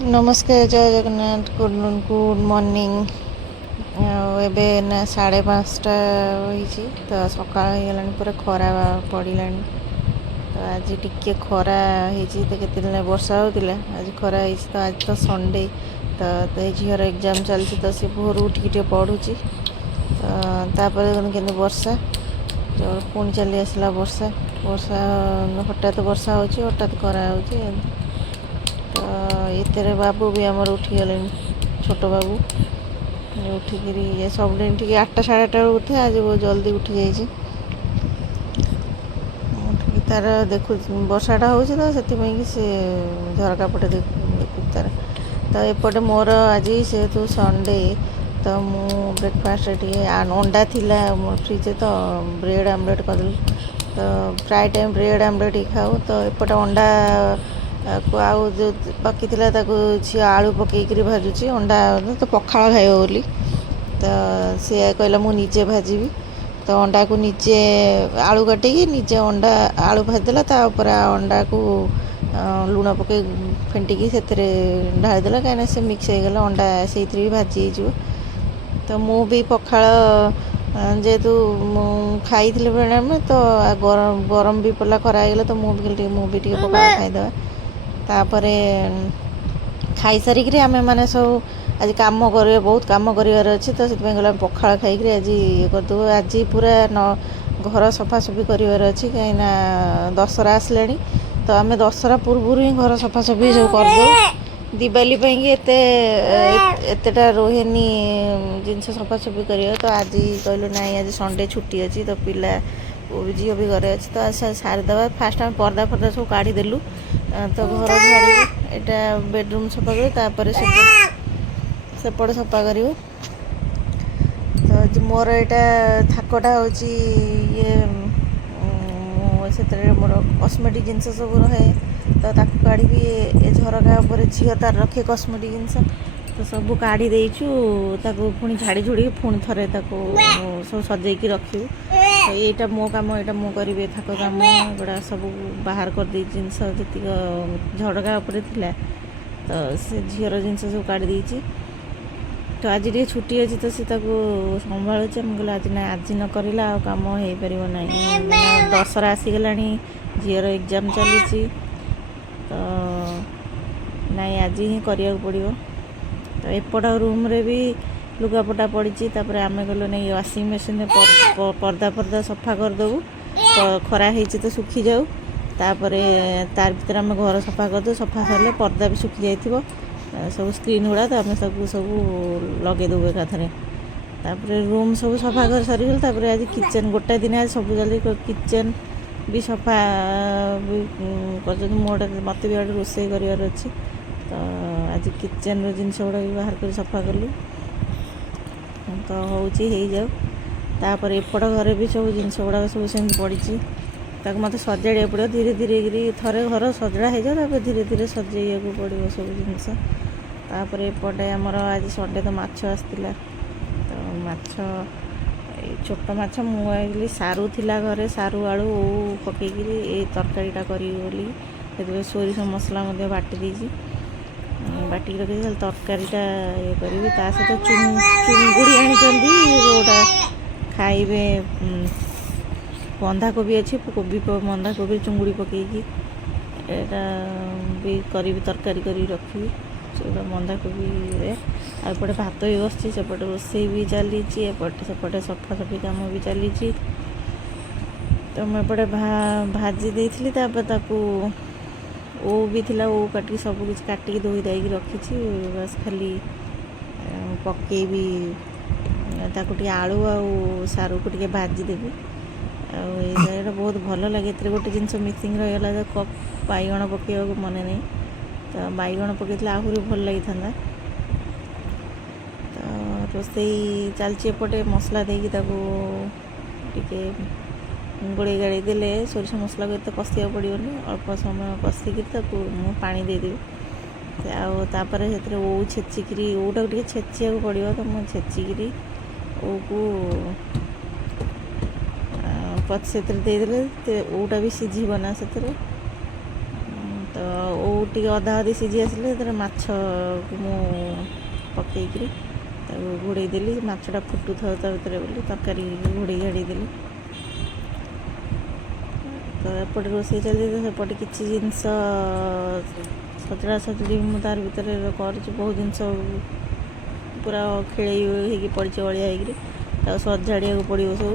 नमस्कार जय Jagannath good morning एबे ना 5:30 होईची तो सकाळ होईगलानी पूरा खरा पड़िलानी तो आज टिके खरा होईची तो केते दिन वर्षा होतिला आज खरा होईची तो आज तो संडे तो झीर एग्जाम चलती तो सी भोर उठिक पढ़ुची तो तापर के वर्षा जो पुणी चली आसला वर्षा वर्षा हठात वर्षा होची हठात खरा होची तो ये बाबू भी आमर उठीगले छोट बाबू उठिकी सबुदिन ठीक 8टा 8:30 उठे आज बहुत जल्दी उठी जाइए उठिकी तार देखु वर्षाटा हो से झरका पटे देखु तार तो एपटे मोर आज से तो संडे तो मु ब्रेकफास्ट टे अंडा थिला मोर फ्रिज तो ब्रेड आमलेट कर तो प्राय टाइम ब्रेड आमलेट ही खाऊ तो एपटे अंडा को आउ जो बाकी झी आलू पकईकरी भाजुची अंडा तो पखाड़ खाइब बोली तो सी कहला मु निजे भाजी तो अंडा को निजे आलू काटिकी निजे अंडा आलू भाजदेला तापर अंडा को लुण पकई फेंटिकी से ढाईदेला कहीं से मिक्स हो गला अंडा से भी भाजी हो तो मु भी पखाड़ जेहेतु खाई बेले में तो गरम गरम भी पड़ा खरा होगा तो मुझे पखाड़ खाईदे तापर खाई सारिक आम मैंने सब आज कम कर बहुत कम करार अच्छे तो गला पखाड़ खाई आज ये करदेव आज पूरा न घर सफासफी करार अच्छी कहीं दशहरा आसला तो आम दशहरा पूर्व ही घर सफासफी सब करदे दिवाली एतेटा रोहे जिनस सफासफी कर तो आज कहलु ना आज संडे छुट्टी अच्छी तो पिला झील भी घरे अच्छे तो सारीदे फास्ट आम पर्दा फर्दा सब काढ़ीदेलु तो घर झाड़ू यहाँ बेडरूम सफा कर सेपटे सफा कर तो मोर यहाँ थाकटा हूँ ये से मोर कस्मेटिक जिनस सब रहे तो ताकू काढ़ी ए झरका उपर झील तार रखे कस्मेटिक जिनस तो सब काढ़ी देचु पुणी झाड़ी झुड़ी पुणी थे सब सजेकी रखू तो यहाँ मो कम यहाँ मु करी थाक कम गुड़ा सब बाहर कर दे जिनस जी झड़का उपर थिला तो से झीर जिनस सब काढ़ी देची तो आज ये छुट्टी अच्छी तो सी संभालुचे मुझे आज ना आज न करला कम हो पार ना दशहरा आसीगला झीर एग्जाम चली तो नाई आज ही करिया पड़ो तो एपट रूम रे भी लुगापटा पड़ी तापर आम गलु नहीं वाशिंग मशीन पर्दा फर्दा सफा करदेबू खरा होती तो सुखी जाऊ तापर तार भर आम घर सफा करदे सफा सारे पर्दा भी सुखी जाइए सब स्क्रीन गुड़ा तो आम सब लगे देबू एकाथरे तापर रूम सब सफा कर सारी आज किचेन गोटे दिन आज सब जल्दी किचेन भी सफा भी कर मत भी आड़े रोषे करार अच्छी तो आज किचेन जिनस गुड़ा भी बाहर कर सफा कलु तो हूँ जाऊ तापर एपट घर भी सब जिनस गुड़ा सब सेम पड़ी मत सजाड़ा पड़ो धीरे धीरे थे घर सजड़ा हो जाए धीरे धीरे सजाइया पड़ो सब जिनस तापर एपटे आमर आज संडे तो माछ आसला तो माछ छोट माछ मुझे सारू थिला घरे सारू आलू पकईकि ये तरकारीटा करी सोरिष मसला बाटी देची बाटिक रखी तरकारीटा ये करी सहित चुंगुड़ी आनीटा खाइबे बंधाकोबी अच्छी कोबी बंधाकोबी चुंगुड़ी पकईकि एटा भी करी तरकारी करी रखी से बंधाकोबी आपटे भात भी बसची सेपटे रोषे भी चली सेपटे सफासफी कम भी चली तो मुझे भाजी देती ताकू ओ भी थिला ओ काटी सब कुछ काटिकी धोई दाइकी रखी बस खाली पकेबी ताकू आलू आ सारू को भाजीदेवी आटा बहुत भल लगे गोटे जिनस मिक्सिंग रहीगला कप बैगण पकड़ा मन नहीं तो बैगण पकई आहरी भल लगी था तो रोसे चलती एपटे मसला देकी टे गोड़े गाड़ी देले सोरिष मसला को एत कषिया पड़ोनी अल्प समय कषिकी मु पानी देदेवी आपर से ओ छेचिकी ओटा टे छेचिया पड़ो तो मुझे छेचिकी ओ को पच से देदेले ओटा भी सीझीबना से तो ଟିକେ ଅଧା ଅଧି ସିଝି ଆସିଲେ ସେଥିରେ ମାଛକୁ ମୁଁ ପକେଇକିରି ତାକୁ ଘୋଡ଼େଇ ଦେଲି, ମାଛଟା ଫୁଟୁଥାଉ ତା ଭିତରେ ବୋଲି ତରକାରୀ ଘୋଡ଼େଇ ଘାଡ଼େଇ ଦେଲି। ତ ଏପଟେ ରୋଷେଇ ଚାଲିଛି, ତ ସେପଟେ କିଛି ଜିନିଷ ସଜଡ଼ା ସଜଡ଼ି ମୁଁ ତାର ଭିତରେ କରୁଛି। ବହୁତ ଜିନିଷ ପୁରା ଖେଳେଇ ହେଇକି ପଡ଼ିଛି, ଅଳିଆ ହେଇକିରି, ତାକୁ ସଜାଡ଼ିବାକୁ ପଡ଼ିବ ସବୁ।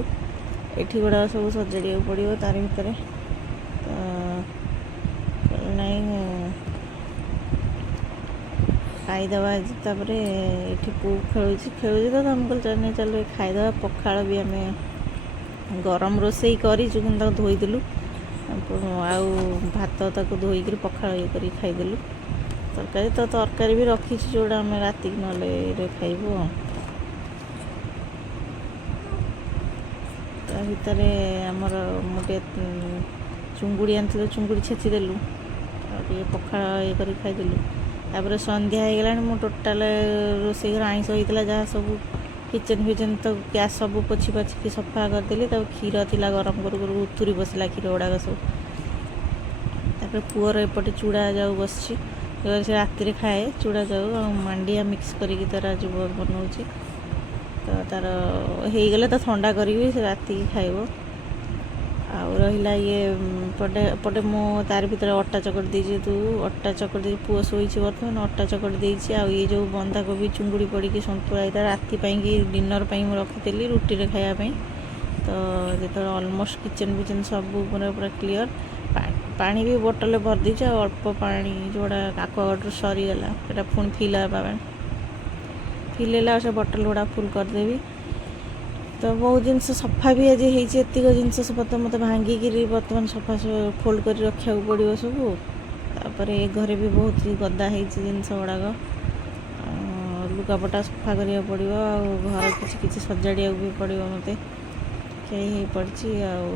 ଏଠି ଗୁଡ଼ାକ ସବୁ ସଜାଡ଼ିବାକୁ ପଡ଼ିବ ତାର ଭିତରେ। ନାଇଁ ଖାଇଦେବା ଆଜି। ତାପରେ ଏଠି ପୁଅ ଖେଳୁଛି ତ ଆମେ କହିଲୁ ଚାଲ ଖାଇଦେବା। ପଖାଳ ବି ଆମେ ଗରମ ରୋଷେଇ କରିଛୁ କିନ୍ତୁ ତାକୁ ଧୋଇଦେଲୁ, ଆଉ ଭାତ ତାକୁ ଧୋଇକିରି ପଖାଳ ଇଏ କରିକି ଖାଇଦେଲୁ। ତରକାରୀ ବି ରଖିଛୁ ଯେଉଁଟା ଆମେ ରାତିକି ନହେଲେ ଏଇରେ ଖାଇବୁ। ତା ଭିତରେ ଆମର ମୁଁ ଟିକେ ଚୁଙ୍ଗୁଡ଼ି ଆଣିଥିଲୁ, ଚୁଙ୍ଗୁଡ଼ି ଛେଚିଦେଲୁ, ଆଉ ଟିକେ ପଖାଳ ଇଏ କରିକି ଖାଇଦେଲୁ। ତାପରେ ସନ୍ଧ୍ୟା ହେଇଗଲାଣି, ମୁଁ ଟୋଟାଲ ରୋଷେଇ ଘର ଆଇଁଷ ହେଇଥିଲା ଯାହା ସବୁ କିଚେନ୍ ତ ଗ୍ୟାସ୍ ସବୁ ପୋଛି ପାଛିକି ସଫା କରିଦେଲି। ତାକୁ କ୍ଷୀର ଥିଲା ଗରମ କରୁ ଉତୁରି ବସିଲା କ୍ଷୀର ଗୁଡ଼ାକ ସବୁ। ତାପରେ ପୁଅର ଏପଟେ ଚୁଡ଼ା ଯାଉ ବସିଛି, ସେ ରାତିରେ ଖାଏ ଚୁଡ଼ା ଯାଉ ଆଉ ମାଣ୍ଡିଆ ମିକ୍ସ କରିକି ତାର ଆଜି ବନଉଛି। ତ ତାର ହେଇଗଲେ ତ ଥଣ୍ଡା କରିକି ସେ ରାତିକି ଖାଇବ। ଆଉ ରହିଲା ଇଏ ଏପଟେ ମୁଁ ତାର ଭିତରେ ଅଟା ଚକଟି ଦେଇଛି, ପୁଅ ଶୋଇଛି ବର୍ତ୍ତମାନ, ଅଟା ଚକଟି ଦେଇଛି। ଆଉ ଇଏ ଯେଉଁ ବନ୍ଧାକୋବି ଚୁଙ୍ଗୁଡ଼ି ପଡ଼ିକି ସନ୍ତୁଳା ହେଇଥିଲା ରାତି ପାଇଁକି ଡିନର୍ ପାଇଁ ମୁଁ ରଖିଥିଲି ରୁଟିରେ ଖାଇବା ପାଇଁ। ତ ଯେତେବେଳେ ଅଲମୋଷ୍ଟ କିଚେନ୍ ସବୁ ପୁରା କ୍ଲିଅର୍, ପାଣି ବି ବୋଟଲରେ ଭରିଦେଇଛି। ଆଉ ଅଳ୍ପ ପାଣି ଯେଉଁଟା ଆକ୍ୱାଗାର୍ଡ଼ରୁ ସରିଗଲା ସେଇଟା ପୁଣି ଫିଲ୍ ହେବା ପାଇଁ ହେଲା, ସେ ବୋଟଲ ଗୁଡ଼ା ଫୁଲ୍ କରିଦେବି। ତ ବହୁତ ଜିନିଷ ସଫା ବି ଆଜି ହେଇଛି। ଏତିକ ଜିନିଷ ମୋତେ ଭାଙ୍ଗିକିରି ବର୍ତ୍ତମାନ ସଫା ଫୋଲ୍ଡ କରି ରଖିବାକୁ ପଡ଼ିବ ସବୁ। ତାପରେ ଏ ଘରେ ବି ବହୁତ ଗଦା ହେଇଛି ଜିନିଷ ଗୁଡ଼ାକ, ଲୁଗାପଟା ସଫା କରିବାକୁ ପଡ଼ିବ। ଆଉ ଘର କିଛି ସଜାଡ଼ିବାକୁ ବି ପଡ଼ିବ ମୋତେ। ଖେଳି ହେଇ ପଡ଼ିଛି, ଆଉ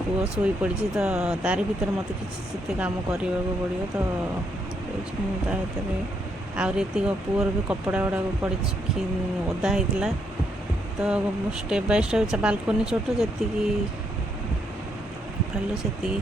ପୁଅ ଶୋଇ ପଡ଼ିଛି, ତ ତାରି ଭିତରେ ମୋତେ କିଛି କାମ କରିବାକୁ ପଡ଼ିବ। ତ ମୁଁ ତା ଭିତରେ ଆହୁରି ଏତିକ ପୁଅର ବି କପଡ଼ା ଗୁଡ଼ାକ ପଡ଼ିଛି ଓଦା ହେଇଥିଲା। ତ ଷ୍ଟେପ୍ ବାଇ ଷ୍ଟେପ୍ ବାଲକୋନି ଛୋଟ, ଯେତିକି ପାରିଲୁ ସେତିକି